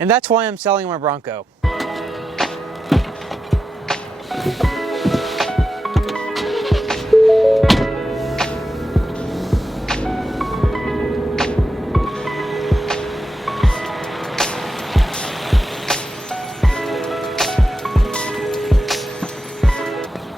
And that's why I'm selling my Bronco.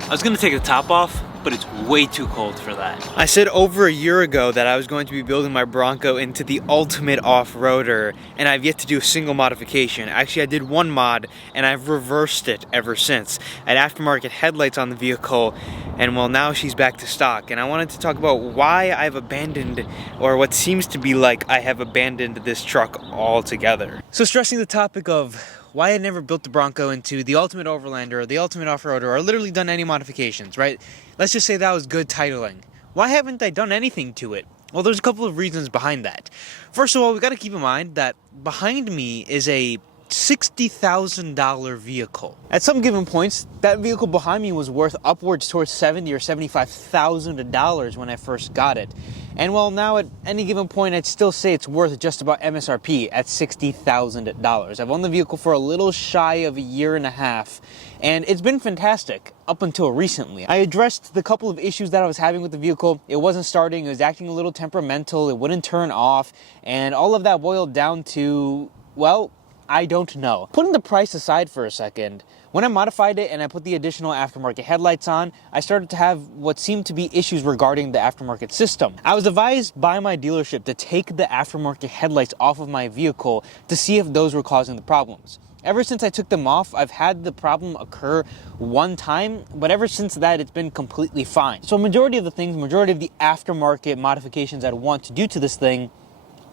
I was gonna take the top off, but it's way too cold for that. I said over a year ago that I was going to be building my Bronco into the ultimate off-roader, and I've yet to do a single modification. Actually, I did one mod, and I've reversed it ever since. I had aftermarket headlights on the vehicle, and well, now she's back to stock. And I wanted to talk about why I've abandoned, or what seems to be like I have abandoned this truck altogether. So stressing the topic of why I never built the Bronco into the ultimate overlander or the ultimate off-roader or literally done any modifications, right? Let's just say that was good titling. Why haven't I done anything to it? Well, there's a couple of reasons behind that. First of all, we got to keep in mind that behind me is a $60,000 vehicle. At some given points, that vehicle behind me was worth upwards towards $70,000 or $75,000 when I first got it. And well, now at any given point, I'd still say it's worth just about MSRP at $60,000. I've owned the vehicle for a little shy of a year and a half, and it's been fantastic up until recently. I addressed the couple of issues that I was having with the vehicle. It wasn't starting, it was acting a little temperamental, it wouldn't turn off, and all of that boiled down to, well, I don't know. Putting the price aside for a second, when I modified it and I put the additional aftermarket headlights on, I started to have what seemed to be issues regarding the aftermarket system. I was advised by my dealership to take the aftermarket headlights off of my vehicle to see if those were causing the problems. Ever since I took them off, I've had the problem occur one time, but ever since that, it's been completely fine. So majority of the aftermarket modifications I'd want to do to this thing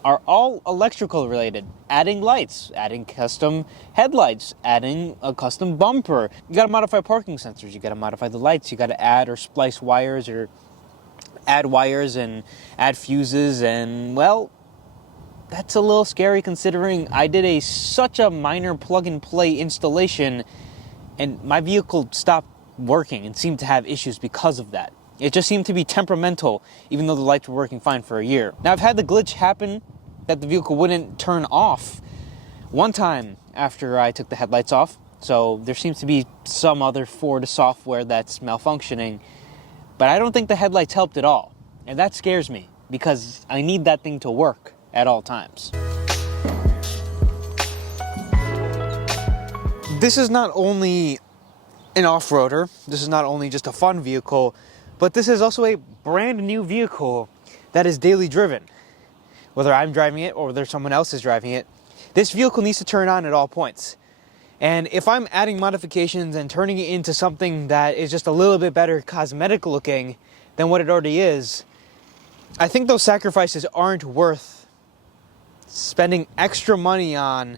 are all electrical related. Adding lights, adding custom headlights, adding a custom bumper. You gotta modify parking sensors, you gotta modify the lights, you gotta add or splice wires or add wires and add fuses, and well, that's a little scary considering I did such a minor plug and play installation and my vehicle stopped working and seemed to have issues because of that. It just seemed to be temperamental, even though the lights were working fine for a year. Now, I've had the glitch happen that the vehicle wouldn't turn off one time after I took the headlights off. So there seems to be some other Ford software that's malfunctioning. But I don't think the headlights helped at all. And that scares me because I need that thing to work at all times. This is not only an off-roader, this is not only just a fun vehicle, but this is also a brand new vehicle that is daily driven. Whether I'm driving it or whether someone else is driving it, this vehicle needs to turn on at all points. And if I'm adding modifications and turning it into something that is just a little bit better cosmetic looking than what it already is, I think those sacrifices aren't worth spending extra money on.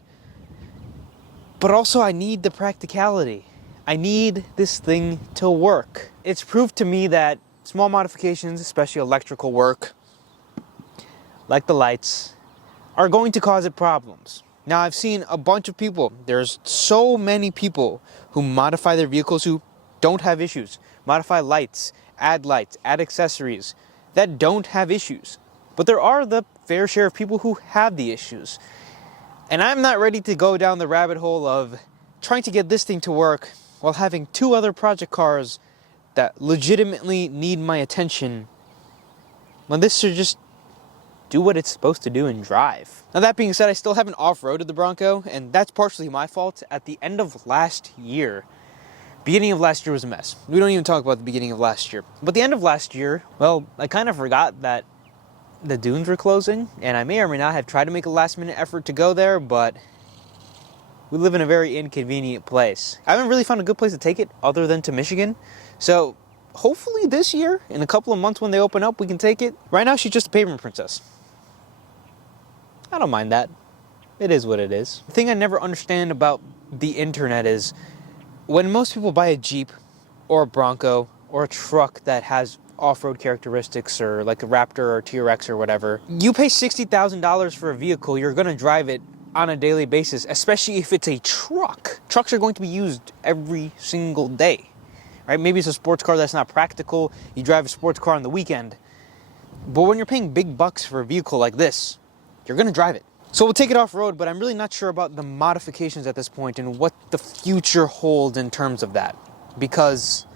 But also I need the practicality. I need this thing to work. It's proved to me that small modifications, especially electrical work, like the lights, are going to cause it problems. Now, I've seen a bunch of people, there's so many people who modify their vehicles who don't have issues. Modify lights, add accessories that don't have issues. But there are the fair share of people who have the issues. And I'm not ready to go down the rabbit hole of trying to get this thing to work while having two other project cars that legitimately need my attention, when this should just do what it's supposed to do and drive. Now, that being said, I still haven't off-roaded the Bronco, and that's partially my fault. At the end of last year, beginning of last year was a mess. We don't even talk about the beginning of last year. But the end of last year, well, I kind of forgot that the dunes were closing, and I may or may not have tried to make a last-minute effort to go there, but we live in a very inconvenient place. I haven't really found a good place to take it other than to Michigan. So hopefully this year, in a couple of months when they open up, we can take it. Right now, she's just a pavement princess. I don't mind that. It is what it is. The thing I never understand about the internet is when most people buy a Jeep or a Bronco or a truck that has off-road characteristics or like a Raptor or TRX or whatever, you pay $60,000 for a vehicle, you're going to drive it on a daily basis, especially if it's a truck. Trucks are going to be used every single day, right? Maybe it's a sports car that's not practical. You drive a sports car on the weekend. But when you're paying big bucks for a vehicle like this, you're going to drive it. So we'll take it off-road, but I'm really not sure about the modifications at this point and what the future holds in terms of that. Because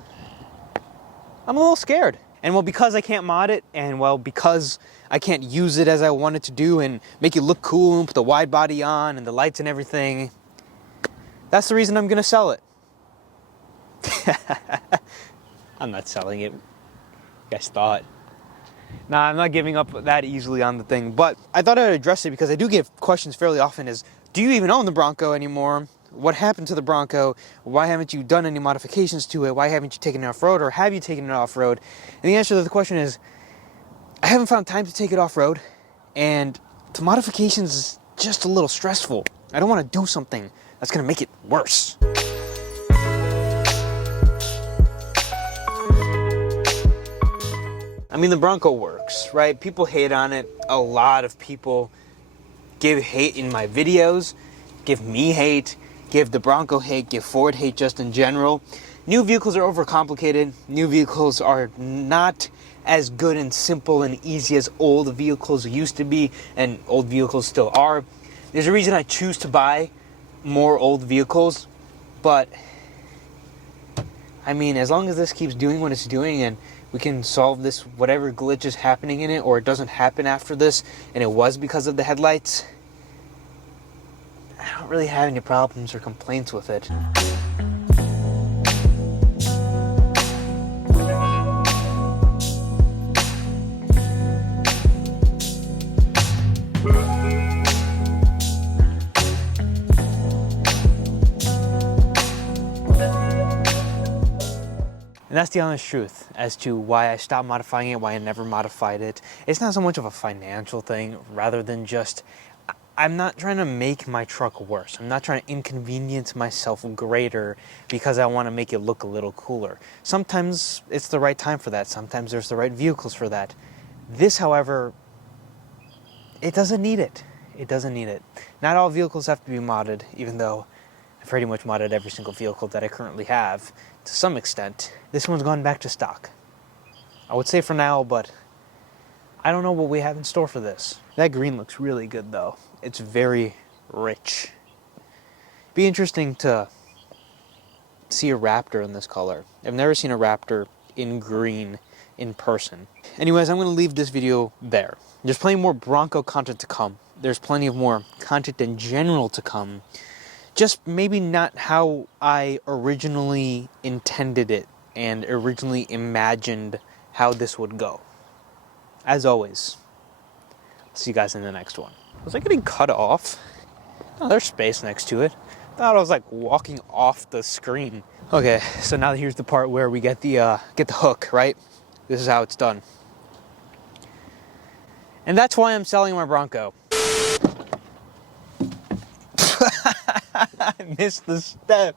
I'm a little scared. And well, because I can't mod it, and well, because I can't use it as I wanted to do and make it look cool and put the wide body on and the lights and everything, that's the reason I'm gonna sell it. I'm not selling it. You guys thought. Nah, I'm not giving up that easily on the thing, but I thought I'd address it because I do get questions fairly often is, do you even own the Bronco anymore? What happened to the Bronco? Why haven't you done any modifications to it? Why haven't you taken it off-road, or have you taken it off-road? And the answer to the question is, I haven't found time to take it off-road, and the modifications is just a little stressful. I don't want to do something that's going to make it worse. I mean, the Bronco works, right? People hate on it. A lot of people give hate in my videos, give me hate, give the Bronco hate, give Ford hate just in general. New vehicles are overcomplicated. New vehicles are not as good and simple and easy as old vehicles used to be, and old vehicles still are. There's a reason I choose to buy more old vehicles, but I mean, as long as this keeps doing what it's doing and we can solve this, whatever glitch is happening in it, or it doesn't happen after this, and it was because of the headlights, I don't really have any problems or complaints with it. And that's the honest truth as to why I stopped modifying it, why I never modified it. It's not so much of a financial thing, rather than just, I'm not trying to make my truck worse. I'm not trying to inconvenience myself greater because I want to make it look a little cooler. Sometimes it's the right time for that. Sometimes there's the right vehicles for that. This, however, it doesn't need it. It doesn't need it. Not all vehicles have to be modded, even though I've pretty much modded every single vehicle that I currently have to some extent. This one's gone back to stock, I would say, for now, but I don't know what we have in store for this. That green looks really good though. It's very rich. Be interesting to see a Raptor in this color. I've never seen a Raptor in green in person. Anyways, I'm going to leave this video there. There's plenty more Bronco content to come. There's plenty of more content in general to come. Just maybe not how I originally intended it and originally imagined how this would go. As always, see you guys in the next one. Was I getting cut off? Oh, there's space next to it. I thought I was like walking off the screen. Okay, so now here's the part where we get the hook, right? This is how it's done. And that's why I'm selling my Bronco. I missed the step.